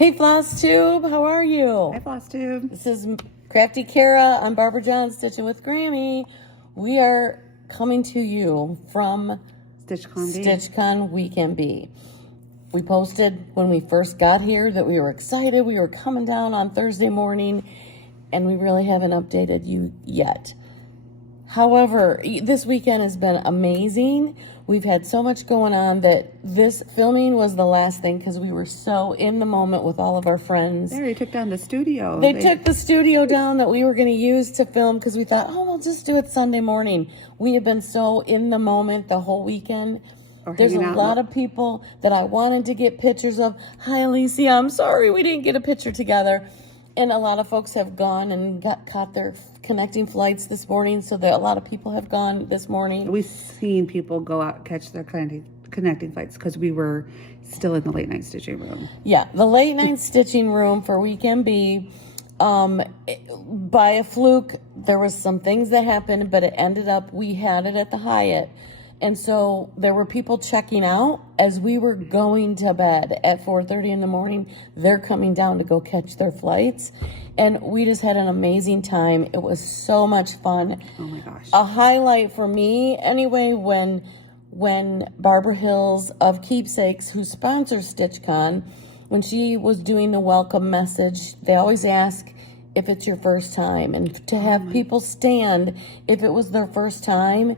Hey Floss Tube, how are you? Hi, Floss Tube. This is Crafty Kara. I'm Barbara John, Stitching with Grammy. We are coming to you from Stitchcon Weekend B. We posted when we first got here that we were excited. We were coming down on Thursday morning, and we really haven't updated you yet. However, this weekend has been amazing. We've had so much going on that this filming was the last thing because we were so in the moment with all of our friends. They already took down the studio. They took the studio down that we were going to use to film because we thought, oh, we'll just do it Sunday morning. We have been so in the moment the whole weekend. There's a lot of people that I wanted to get pictures of. Hi, Alicia. I'm sorry we didn't get a picture together. And a lot of folks have gone and caught their connecting flights this morning, so that a lot of people have gone this morning. We've seen people go out and catch their connecting flights because we were still in the late night stitching room. Yeah, the late night stitching room for Weekend B. By a fluke, there was some things that happened, but it ended up we had it at the Hyatt. And so there were people checking out as we were going to bed at 4:30 in the morning. They're coming down to go catch their flights. And we just had an amazing time. It was so much fun. Oh my gosh. A highlight for me, anyway, when Barbara Hills of Keepsakes, who sponsors Stitchcon, when she was doing the welcome message, they always ask if it's your first time. And to have people stand if it was their first time.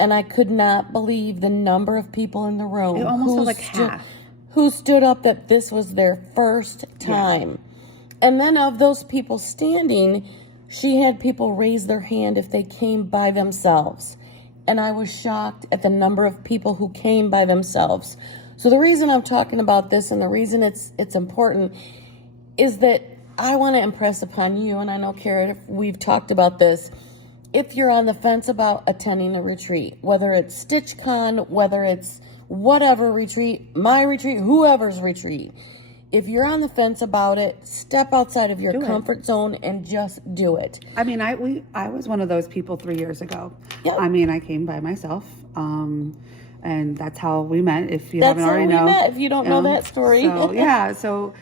And I could not believe the number of people in the room. It almost felt like half. Who stood up that this was their first time. Yeah. And then of those people standing, she had people raise their hand if they came by themselves. And I was shocked at the number of people who came by themselves. So the reason I'm talking about this and the reason it's important is that I want to impress upon you, and I know, Kara, we've talked about this. If you're on the fence about attending a retreat, whether it's Stitchcon, whether it's whatever retreat, my retreat, whoever's retreat, if you're on the fence about it, step outside of your comfort zone and just do it. I mean, I was one of those people 3 years ago. Yep. I mean, I came by myself, and that's how we met. If you haven't already known, if you don't know that story, so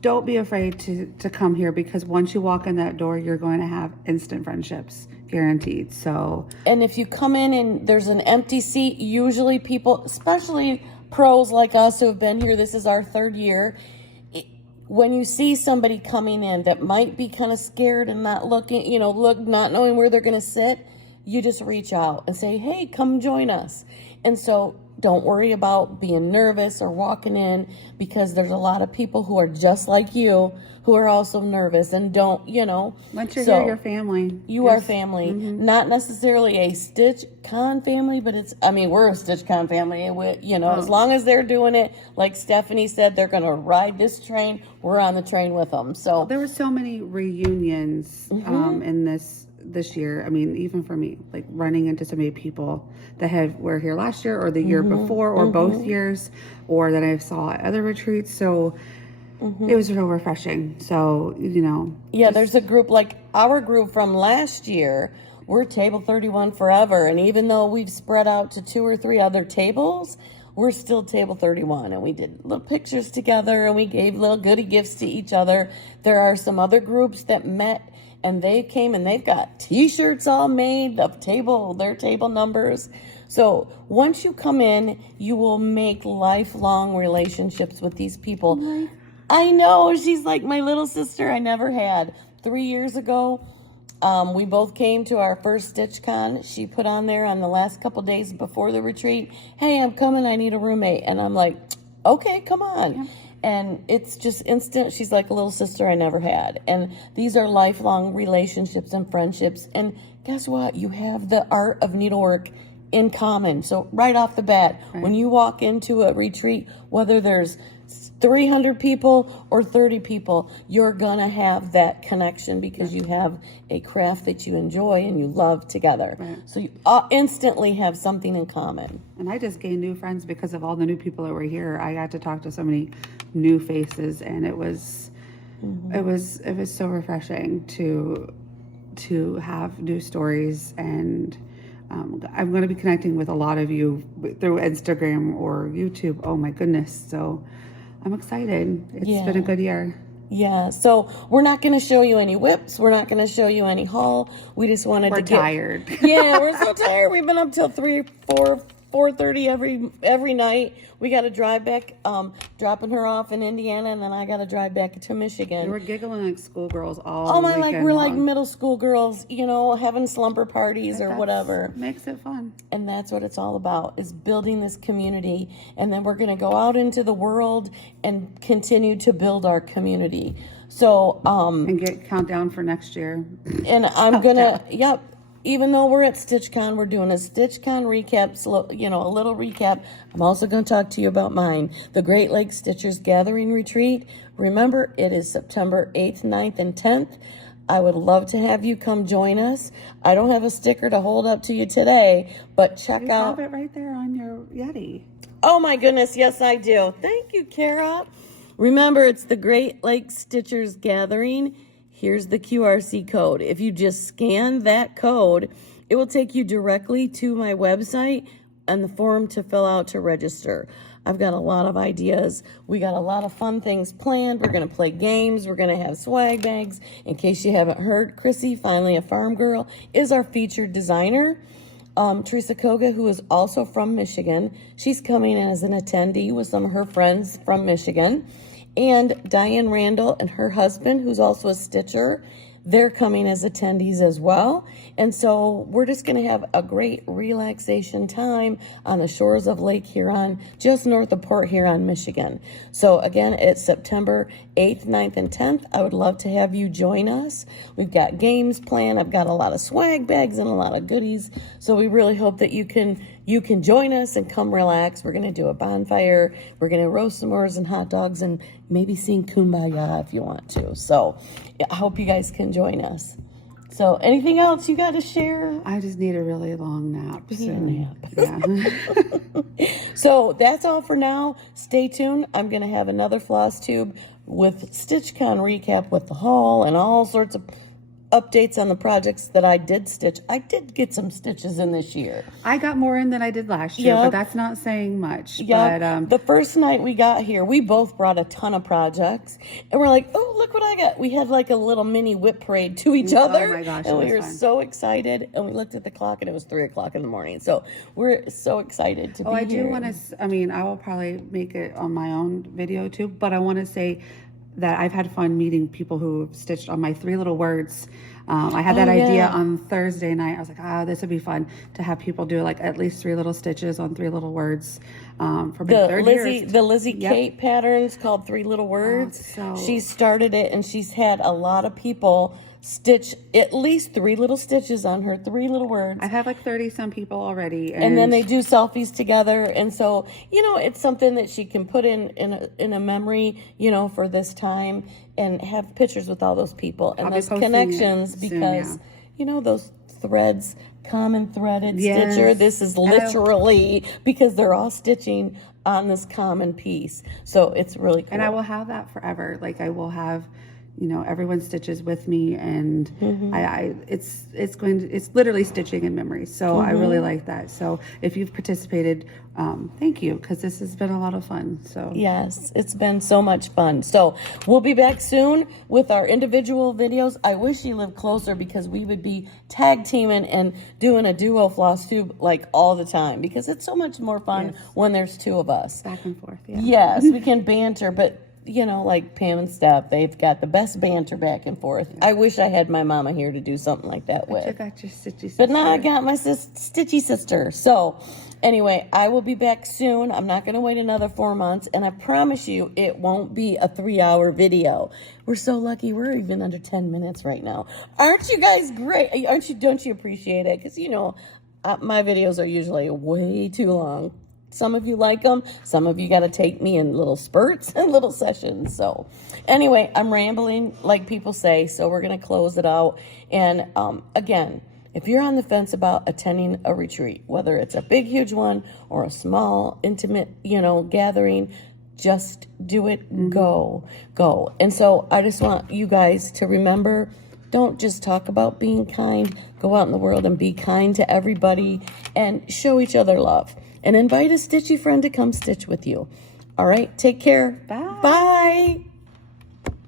don't be afraid to come here, because once you walk in that door, you're going to have instant friendships. Guaranteed. So, and if you come in and there's an empty seat, usually people, especially pros like us who have been here, this is our third year. When you see somebody coming in that might be kind of scared and not looking, not knowing where they're going to sit, you just reach out and say, hey, come join us. And so don't worry about being nervous or walking in, because there's a lot of people who are just like you who are also nervous and don't, Once you're here, you're family. You are family. Mm-hmm. Not necessarily a Stitchcon family, but we're a Stitchcon family. As long as they're doing it, like Stephanie said, they're going to ride this train. We're on the train with them. So there were so many reunions in this year. I mean, even for me, like running into so many people that were here last year or the year before or both years, or that I saw at other retreats. So it was real refreshing. So, there's a group like our group from last year. We're table 31 forever. And even though we've spread out to 2 or 3 other tables, we're still table 31. And we did little pictures together and we gave little goodie gifts to each other. There are some other groups that met and they came and they've got t-shirts all made of their table numbers. So once you come in, you will make lifelong relationships with these people. I know, she's like my little sister I never had. 3 years ago, we both came to our first Stitchcon. She put on there on the last couple days before the retreat, hey, I'm coming, I need a roommate. And I'm like, okay, come on. Yeah. And it's just instant. She's like a little sister I never had. And these are lifelong relationships and friendships. And guess what? You have the art of needlework in common. So right off the bat, when you walk into a retreat, whether there's 300 people or 30 people, you're going to have that connection because you have a craft that you enjoy and you love together. Right. So you instantly have something in common. And I just gained new friends because of all the new people that were here. I got to talk to so many new faces, and it was so refreshing to have new stories. And I'm going to be connecting with a lot of you through Instagram or YouTube. Oh my goodness. So I'm excited. It's Yeah. been a good year. Yeah, so we're not going to show you any whips. We're not going to show you any haul. We just wanted We're to get tired. Yeah, we're so tired. We've been up till 4:30 every night. We got to drive back, dropping her off in Indiana, and then I got to drive back to Michigan. We were giggling like schoolgirls all Oh my, like weekend we're like long. middle school girls, you know, having slumber parties or That's whatever. Makes it fun. And that's what it's all about, is building this community. And then we're going to go out into the world and continue to build our community. So, And get countdown for next year. and I'm going to, yep, even though we're at Stitchcon, we're doing a Stitchcon recap, you know, a little recap. I'm also going to talk to you about mine, the Great Lakes Stitchers Gathering Retreat. Remember, it is September 8th, 9th, and 10th. I would love to have you come join us. I don't have a sticker to hold up to you today, but check You out. have it right there on your Yeti. Oh my goodness, yes I do. Thank you, Kara. Remember, it's the Great Lakes Stitchers Gathering. Here's the QRC code. If you just scan that code, it will take you directly to my website and the form to fill out to register. I've got a lot of ideas. We got a lot of fun things planned. We're going to play games. We're going to have swag bags. In case you haven't heard, Chrissy, finally a farm girl, is our featured designer. Teresa Koga, who is also from Michigan. She's coming as an attendee with some of her friends from Michigan. And Diane Randall and her husband, who's also a stitcher, they're coming as attendees as well. And so we're just going to have a great relaxation time on the shores of Lake Huron, just north of Port Huron, Michigan. So again, it's September 8th, 9th, and 10th. I would love to have you join us. We've got games planned. I've got a lot of swag bags and a lot of goodies. So we really hope that you can join us and come relax. We're going to do a bonfire. We're going to roast s'mores and hot dogs and maybe sing Kumbaya if you want to. So I hope you guys can join us. So anything else you got to share? I just need a really long nap. You need a nap. Yeah. So that's all for now. Stay tuned. I'm going to have another floss tube with StitchCon recap with the haul and all sorts of updates on the projects that I did stitch. I did get some stitches in this year. I got more in than I did last year, Yep. but that's not saying much. Yeah. But The first night we got here, we both brought a ton of projects, and we're like, "Oh, look what I got!" We had like a little mini whip parade to each other, my gosh, and it we was were fun. so excited. And we looked at the clock, and it was 3:00 in the morning. So we're so excited to be I here. do want to, I mean, I will probably make it on my own video too, but I want to say that I've had fun meeting people who have stitched on my 3 little words. I had that idea on Thursday night. I was like, this would be fun to have people do like at least 3 little stitches on 3 little words for my third year. The Lizzie Kate patterns called 3 Little Words. She started it, and she's had a lot of people stitch at least 3 little stitches on her 3 little words. I've had like 30 some people already, and then they do selfies together, and so it's something that she can put in a memory, for this time, and have pictures with all those people and those connections because those threads, common threaded stitcher. This is literally because they're all stitching on this common piece, so it's really cool. And I will have that forever. Like I will have. Everyone stitches with me, and it's literally stitching in memory. So I really like that. So if you've participated, thank you, because this has been a lot of fun. So yes, it's been so much fun. So we'll be back soon with our individual videos. I wish you lived closer because we would be tag teaming and doing a duo floss tube like all the time because it's so much more fun when there's 2 of us. Back and forth. Yeah. Yes, we can banter, but like Pam and Steph, they've got the best banter back and forth. I wish I had my mama here to do something like that with. You got your Stitchy sister. But now I got my Stitchy sister. So anyway, I will be back soon. I'm not going to wait another 4 months, and I promise you it won't be a 3-hour video. We're so lucky. We're even under 10 minutes right now. Aren't you guys great? Don't you appreciate it? Because, my videos are usually way too long. Some of you like them. Some of you got to take me in little spurts and little sessions. So anyway, I'm rambling like people say. So we're going to close it out. And again, if you're on the fence about attending a retreat, whether it's a big, huge one or a small, intimate, gathering, just do it. Go. And so I just want you guys to remember, don't just talk about being kind. Go out in the world and be kind to everybody and show each other love. And invite a stitchy friend to come stitch with you. All right. Take care. Bye. Bye.